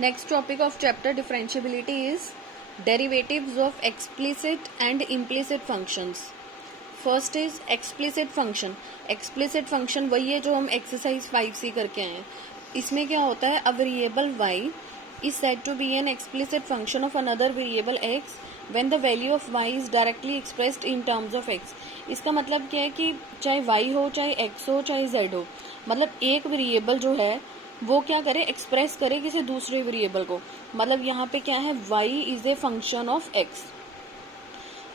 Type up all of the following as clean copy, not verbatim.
Next topic of chapter differentiability is derivatives of explicit and implicit functions. First is explicit function. Explicit function वही है जो हम exercise 5C करके आए हैं. इसमें क्या होता है, a variable y is said to be an explicit function of another variable x when the value of y is directly expressed in terms of x. इसका मतलब क्या है कि चाहे y हो, चाहे x हो, चाहे z हो, मतलब एक वेरिएबल जो है वो क्या करे, एक्सप्रेस करे किसी दूसरे वेरिएबल को. मतलब यहाँ पे क्या है, y is a function of x.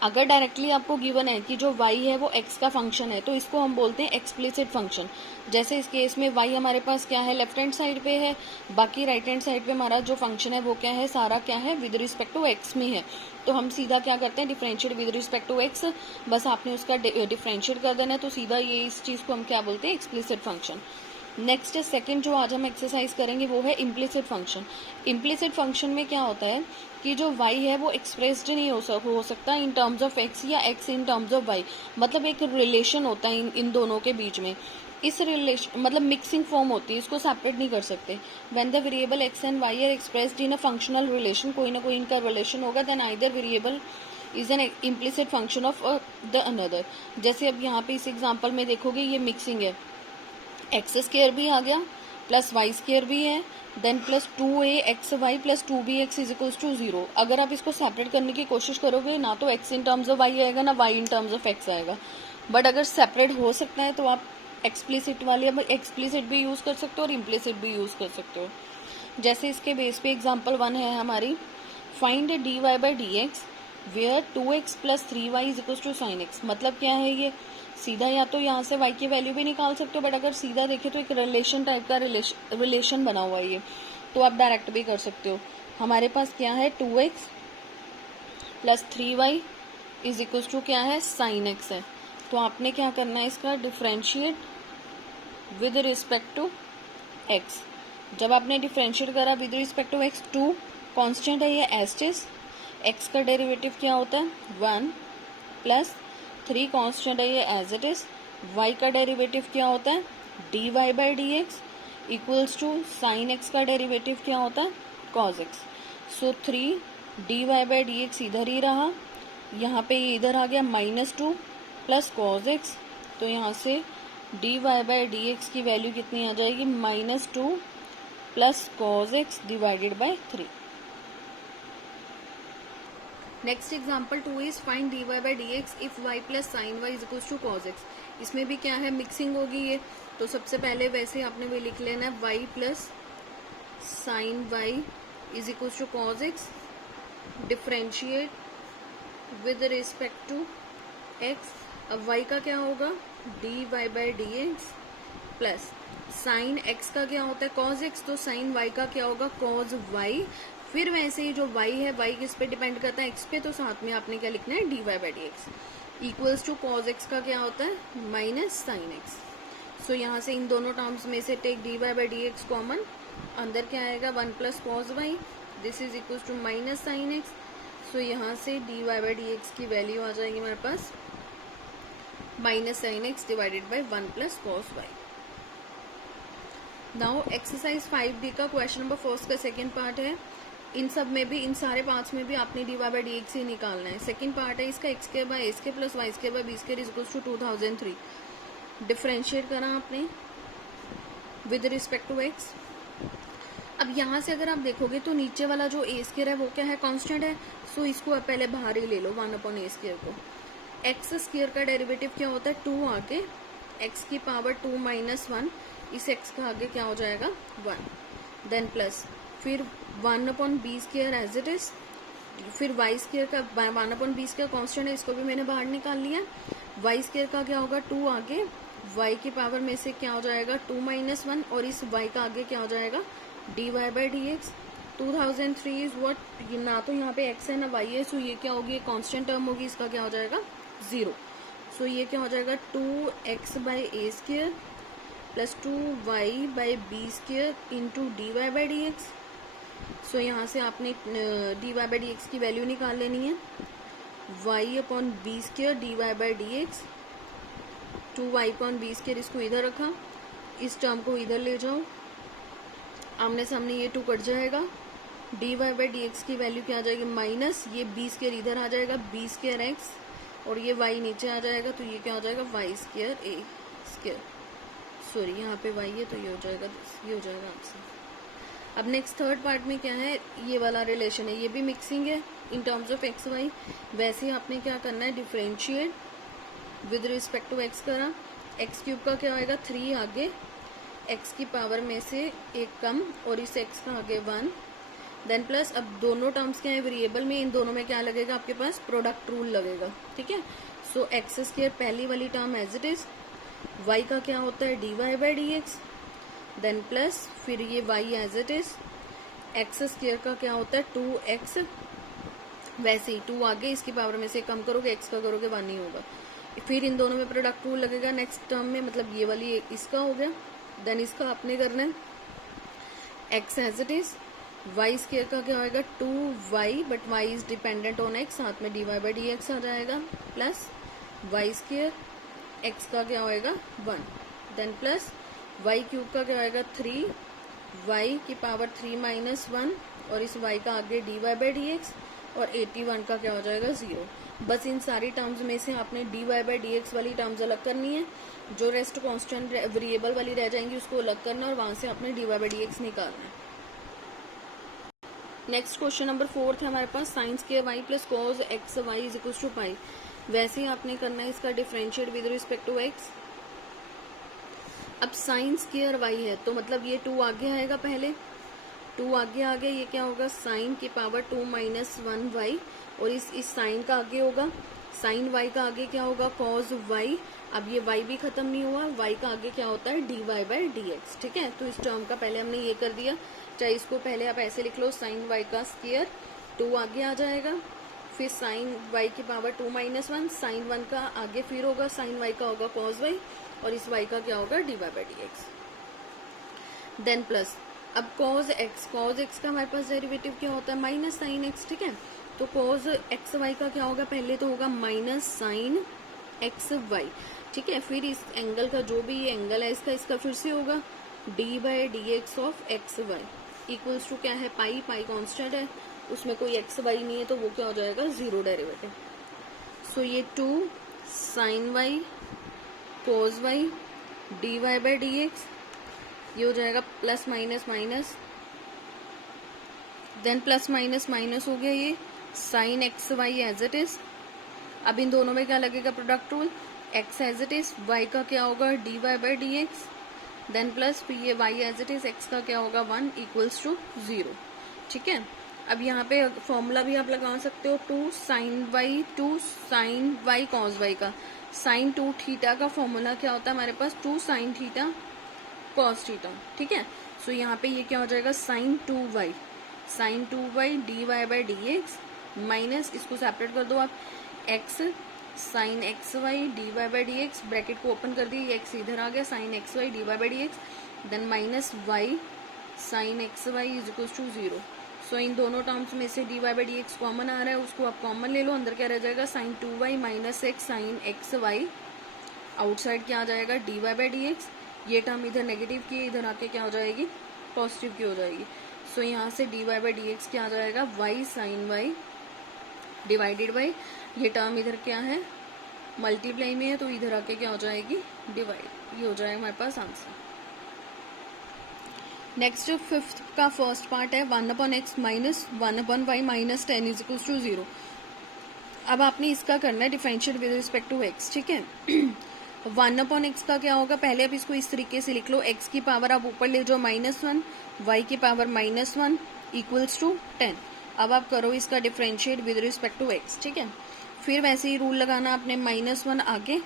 अगर डायरेक्टली आपको गिवन है कि जो y है वो x का फंक्शन है तो इसको हम बोलते हैं एक्सप्लिसिट फंक्शन. जैसे इस केस में y हमारे पास क्या है, लेफ्ट हैंड साइड पे है, बाकी राइट हैंड साइड पे हमारा जो फंक्शन है वो क्या है, सारा क्या है, विद रिस्पेक्ट टू x में है. तो हम सीधा क्या करते हैं, differentiate with respect to x. बस आपने उसका डिफरेंशिएट कर देना है तो सीधा ये इस चीज़ को हम क्या बोलते हैं, एक्सप्लिसिट फंक्शन. नेक्स्ट सेकंड जो आज हम एक्सरसाइज करेंगे वो है इम्प्लिसिट फंक्शन. इम्प्लिसिट फंक्शन में क्या होता है कि जो y है वो एक्सप्रेस्ड नहीं हो सकता इन टर्म्स ऑफ x या x in terms of y. मतलब एक रिलेशन होता है इन दोनों के बीच में. इस रिलेशन मतलब मिक्सिंग फॉर्म होती है, इसको सेपरेट नहीं कर सकते. When the variable x and y are expressed in a functional relation, कोई ना कोई इनका रिलेशन होगा, then either variable is an implicit function of the another. जैसे अब यहाँ पे इस एग्जाम्पल में देखोगे ये मिक्सिंग है, एक्स स्क्र भी आ गया प्लस वाई स्क्र भी है, then plus 2axy plus 2bx is equals to 0. अगर आप इसको सेपरेट करने की कोशिश करोगे ना तो x in terms of y आएगा ना y in terms of x आएगा. बट अगर सेपरेट हो सकता है तो आप एक्सप्लिसिट वाले एक्सप्लिसिट भी यूज कर सकते हो और इम्प्लिसिट भी यूज कर सकते हो. जैसे इसके बेस पे एग्जाम्पल 1 है हमारी, find dy by D X where 2x plus 3y is equals to sine x. मतलब क्या है, ये सीधा या तो यहाँ से y की वैल्यू भी निकाल सकते हो, बट अगर सीधा देखें तो एक रिलेशन टाइप का रिलेशन बना हुआ है ये, तो आप डायरेक्ट भी कर सकते हो. हमारे पास क्या है, 2x plus 3y is equals to क्या है, साइन x है. तो आपने क्या करना है, इसका differentiate with respect to x. जब आपने डिफरेंशिएट करा with respect to x, 2 constant है ये एस्टिस, x का डेरिवेटिव क्या होता है 1 प्लस 3 कॉन्स्टेंट है ये एज इट इज, y का डेरिवेटिव क्या होता है dy by D x equals to sine x का डेरिवेटिव क्या होता है cos x. So 3 dy by D X इधर ही रहा, यहाँ पे ये इधर आ गया -2 प्लस cos x. तो यहाँ से dy बाई डी एक्स की वैल्यू कितनी आ जाएगी, -2 plus cos x divided by 3. Next example 2 is find dy by D X if y plus sine Y is equals to cos X. इसमें भी क्या है, मिक्सिंग होगी ये. तो सबसे पहले वैसे आपने वो लिख लेना है y plus sine Y is equals to cos X, differentiate with respect to x. अब y का क्या होगा, dy by D x plus sine x का क्या होता है cos x, तो साइन y का क्या होगा cos y. फिर वैसे ही जो y है, y किस पे डिपेंड करता है, x पे, तो साथ में आपने क्या लिखना है, dy by D x equals to cos x का क्या होता है माइनस साइन x. सो यहाँ से इन दोनों टर्म्स में से take dy by D x common, अंदर क्या आएगा 1 plus cos y, this is equals to minus sine x. So यहाँ से dy बाई डी एक्स की वैल्यू आ जाएगी हमारे पास minus sine x divided by 1 plus cos y. Now exercise 5B का क्वेश्चन नंबर फर्स्ट का सेकेंड पार्ट है. इन सब में भी, इन सारे पार्ट्स में भी आपने dy बाई डी एक्स ही निकालना है. सेकेंड पार्ट है इसका, x square by a square plus y square by b square is equals to 2003. Differentiate करा आपने विद रिस्पेक्ट टू x. अब यहाँ से अगर आप देखोगे तो नीचे वाला जो a स्क्वायर है वो क्या है, कांस्टेंट है. सो इसको आप पहले बाहर ही ले लो 1/a स्क्वायर को. x स्क्वायर का डेरिवेटिव क्या होता है 2 आगे x की पावर 2 माइनस 1, इस x का आगे क्या हो जाएगा 1, देन प्लस फिर 1/b square as it is, फिर y स्क्वायर का 1/b स्क्वायर कांस्टेंट है, इसको भी मैंने बाहर निकाल लिया. y स्क्वायर का क्या होगा 2 आगे, y की पावर में से क्या हो जाएगा 2 माइनस 1, और इस y का आगे क्या हो जाएगा dy by D x. 2003 is what, ना तो यहाँ पे x है ना y है, सो ये क्या होगी, कांस्टेंट टर्म होगी, इसका क्या हो जाएगा 0. सो ये क्या हो जाएगा 2x by a square plus 2y by b square into dy by D x. So यहाँ से आपने dy बाई डी एक्स की वैल्यू निकाल लेनी है, y upon b square dy by D x, 2y upon b square, इसको इधर रखा, इस टर्म को इधर ले जाओ, आमने सामने ये 2 कट जाएगा, D Y by D x की वैल्यू क्या आ जाएगी माइनस, ये बी स्क्वायर इधर आ जाएगा, बी स्क्वायर एक्स, और ये वाई नीचे आ जाएगा, तो ये क्या हो जाएगा वाई स्क्वायर ए स्क्वायर, सॉरी यहाँ पे वाई है तो ये हो जाएगा, ये हो जाएगा आंसर। अब नेक्स्ट थर्ड पार्ट में क्या है, ये वाला रिलेशन है, ये भी मिक्सिंग है in terms of X Y. वैसे ही आपने क्या करना है, differentiate with respect to X करा, एक्स क्यूब का क्या आएगा 3 आगे, एक्स की पावर में से एक कम, और इस एक्स का आगे 1, देन प्लस, अब दोनों टर्म्स क्या है वेरिएबल में, इन दोनों में क्या लगेगा आपके पास प्रोडक्ट रूल लगेगा, ठीक है। सो एक्स स्क्वायर पहली वाली term as it is, Y का क्या होता है D Y by D x, then plus फिर ये Y as it is, x square का क्या होता है 2x, वैसे ही 2 आगे, इसकी पावर में से कम करोगे एक्स का करोगे 1 ही होगा, फिर इन दोनों में प्रोडक्ट रूल लगेगा नेक्स्ट टर्म में, मतलब ये वाली इसका हो गया, देन इसका आपने करना है x as it is, y square का क्या होगा 2y, but y is dependent on x, साथ में d Y by D x आ जाएगा, प्लस वाई स्क्वायर, एक्स का क्या होएगा 1, देन प्लस वाई क्यूब का क्या होएगा 3y की पावर 3 माइनस 1, और इस y का आगे D Y by D X, और 81 का क्या हो जाएगा 0। बस इन सारी टर्म्स में से आपने D Y by D X वाली टर्म्स अलग करनी है, जो रेस्ट कांस्टेंट वेरिएबल वाली रह जाएंगी उसको अलग करना है, और वहां से आपने D Y by D x निकालना है। नेक्स्ट क्वेश्चन नंबर 4 है हमारे पास, sine square y plus cos x y is equal to pi. वैसे ही आपने करना है इसका differentiate with respect to x. अब साइन स्क्वायर वाई है तो मतलब ये 2 आगे आएगा, पहले 2 आगे आ गया, ये क्या होगा साइन की पावर 2 माइनस 1 वाई, और इस साइन का आगे होगा साइन वाई का आगे क्या होगा कॉज वाई। अब ये वाई भी खत्म नहीं हुआ, वाई का आगे क्या होता है D Y by D X, ठीक है। तो इस टर्म का पहले हमने ये कर दिया, चाहे इसको पहले आप ऐसे लिख लो, साइन वाई का स्क्वायर 2 आगे आ जाएगा, फिर साइन वाई की पावर 2 माइनस 1, साइन 1 का आगे फिर होगा साइन वाई का होगा कॉज वाई, और इस वाई का क्या होगा D Y by D x, then plus अब कॉज एक्स का हमारे पास डेरिवेटिव क्या होता है माइनस साइन एक्स, ठीक है। तो कॉज एक्स वाई का क्या होगा, पहले तो होगा माइनस साइन एक्स वाई, ठीक है। फिर इस एंगल का जो भी ये एंगल है इसका फिर से होगा D by D X of X Y equals to क्या है पाई, पाई कॉन्स्टेंट है, उसमें कोई एक्स वाई नहीं है तो वो क्या हो जाएगा 0 डेरिवेटिव। सो ये 2 sine Y cos Y D Y by D X, ये हो जाएगा plus minus minus, then plus minus minus हो गया, ये sine x Y as it is. अब इन दोनों में क्या लगेगा product rule, X as it is, Y का क्या होगा D Y by D x, then plus फिर ये Y as it is, X का क्या होगा 1 इक्वल्स टू 0, ठीक है। अब यहाँ पे फॉर्मूला भी आप लगा सकते हो 2 साइन वाई कॉस वाई का, साइन 2 थीटा का फॉर्मूला क्या होता है हमारे पास 2 साइन थीटा कॉस थीटा, ठीक है। सो यहाँ पे ये क्या हो जाएगा sine 2y D Y by D X, minus इसको सेपरेट कर दो आप, X sine x Y D Y by D X, bracket को ओपन कर दिए, एक्स इधर आ गया sine x Y D Y by D x, then minus y sine x y is equal to 0। So इन दोनों टर्म्स में से D Y by D x common आ रहा है, उसको आप कॉमन ले लो, अंदर क्या रह जाएगा sine 2y minus X sine x Y, outside क्या आ जाएगा D Y by D X, ये टर्म इधर नेगेटिव की इधर आके क्या हो जाएगी पॉजिटिव की हो जाएगी। सो यहाँ से D Y by D X क्या आ जाएगा Y sine Y divided by, ये टर्म इधर क्या है मल्टीप्लाई में है तो इधर आके क्या हो जाएगी डिवाइड, ये हो जाएगा हमारे पास आंसर। नेक्स्ट 5th का फर्स्ट पार्ट है 1 upon x minus 1 upon y minus 10 is equal to 0। अब आपने इसका करना है differentiate with respect to x, ठीक है। 1 अपॉन एक्स का क्या होगा, पहले आप इसको इस तरीके से लिख लो, एक्स की पावर आप ऊपर ले जाओ -1, वाई की पावर -1 इक्वल्स टू 10। अब आप करो इसका differentiate with respect to x, ठीक है। फिर वैसे ही रूल लगाना आपने -1 आगे,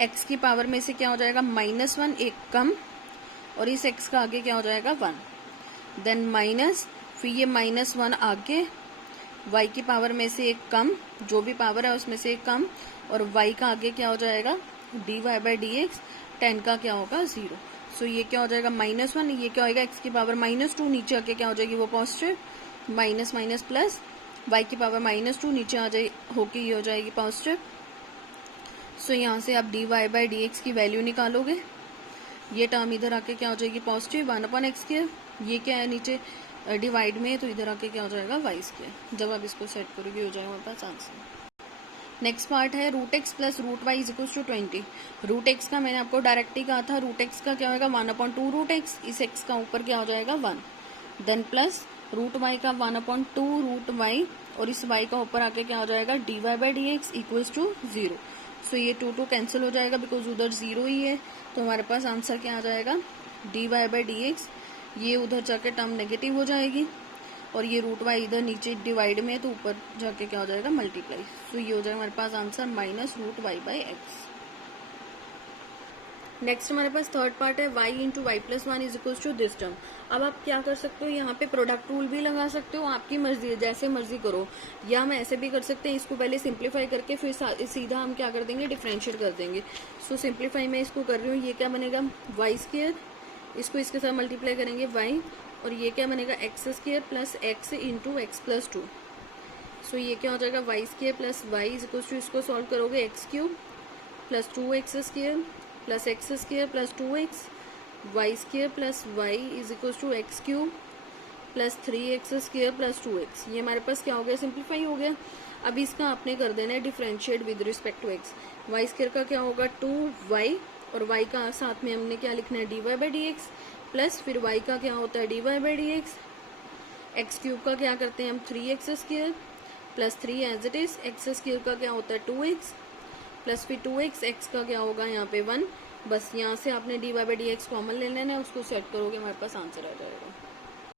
एक्स की पावर में से क्या हो जाएगा -1 एक कम, और इस एक्स का आगे क्या हो जाएगा 1, देन माइनस फिर ये -1 आगे, वाई की पावर में से एक कम, जो भी पावर है उसमें से एक कम, और वाई का आगे क्या हो जाएगा D Y by D x, 10 का क्या होगा 0। सो ये क्या हो जाएगा -1, ये क्या होगा एक्स की पावर -2, नीचे आके क्या हो जाएगी वो positive, minus minus plus, y की पावर -2 नीचे आ जाए होके ये हो जाएगी पॉजिटिव। सो यहाँ से आप d Y by D x की वैल्यू निकालोगे, ये टर्म इधर आके क्या हो जाएगी पॉजिटिव 1 अपॉन एक्स स्क्वायर, ये क्या है नीचे डिवाइड में है तो इधर आके क्या हो जाएगा वाई स्क्वायर। जब आप इसको सेट करोगे हो जाएगा हमारे पास आंसर। नेक्स्ट पार्ट है root x plus root y is equals to 20। Root x का मैंने आपको डायरेक्ट ही कहा था, रूट एक्स का क्या होगा 1/2 रूट एक्स, इस एक्स का ऊपर क्या हो जाएगा 1, देन प्लस रूट वाई का 1/2 रूट वाई, और इस वाई का ऊपर आके क्या हो जाएगा dy by D x equals to 0। So ये 2 कैंसिल हो जाएगा बिकॉज उधर 0 ही है, तो हमारे पास आंसर क्या आ जाएगा dy बाई डी एक्स। ये उधर जाके टर्म नेगेटिव हो जाएगी, और ये रूट वाई इधर नीचे डिवाइड में है तो ऊपर जाके क्या हो जाएगा मल्टीप्लाई। सो ये हो जाएगा हमारे पास answer minus root y by x. Next हमारे पास थर्ड पार्ट है y into y plus 1 is equals to this term. अब आप क्या कर सकते हो, यहाँ पे प्रोडक्ट रूल भी लगा सकते हो, आपकी मर्जी है, जैसे मर्जी करो, या हम ऐसे भी कर सकते हैं, इसको पहले सिंप्लीफाई करके फिर सीधा हम क्या कर देंगे डिफरेंशिएट कर देंगे। सो सिंप्लीफाई मैं इसको कर रही हूँ, ये क्या बनेगा वाई स्क्वायर, इसको इसके साथ मल्टीप्लाई करेंगे y, और ये क्या बनेगा x square plus x into x plus 2। So ये क्या हो जाएगा y square plus y is equals to, इसको सॉल्व करोगे x cube plus 2x square plus x square plus 2x, y square plus y is equals to x cube plus 3x square plus 2x। ये हमारे पास क्या हो गया simplify हो गया। अब इसका आपने कर देना है differentiate with respect to x। Y square का क्या होगा 2y, और y का साथ में हमने क्या लिखना है dy by D x, plus फिर y का क्या होता है dy by D x, x cube का क्या करते हैं हम 3x square plus 3 as it is, x square का क्या होता है 2x प्लस फिर 2x, x का क्या होगा यहाँ पे 1। बस यहाँ से आपने dy by D x common ले लेना है, उसको सेट करोगे हमारे पास आंसर आ जाएगा।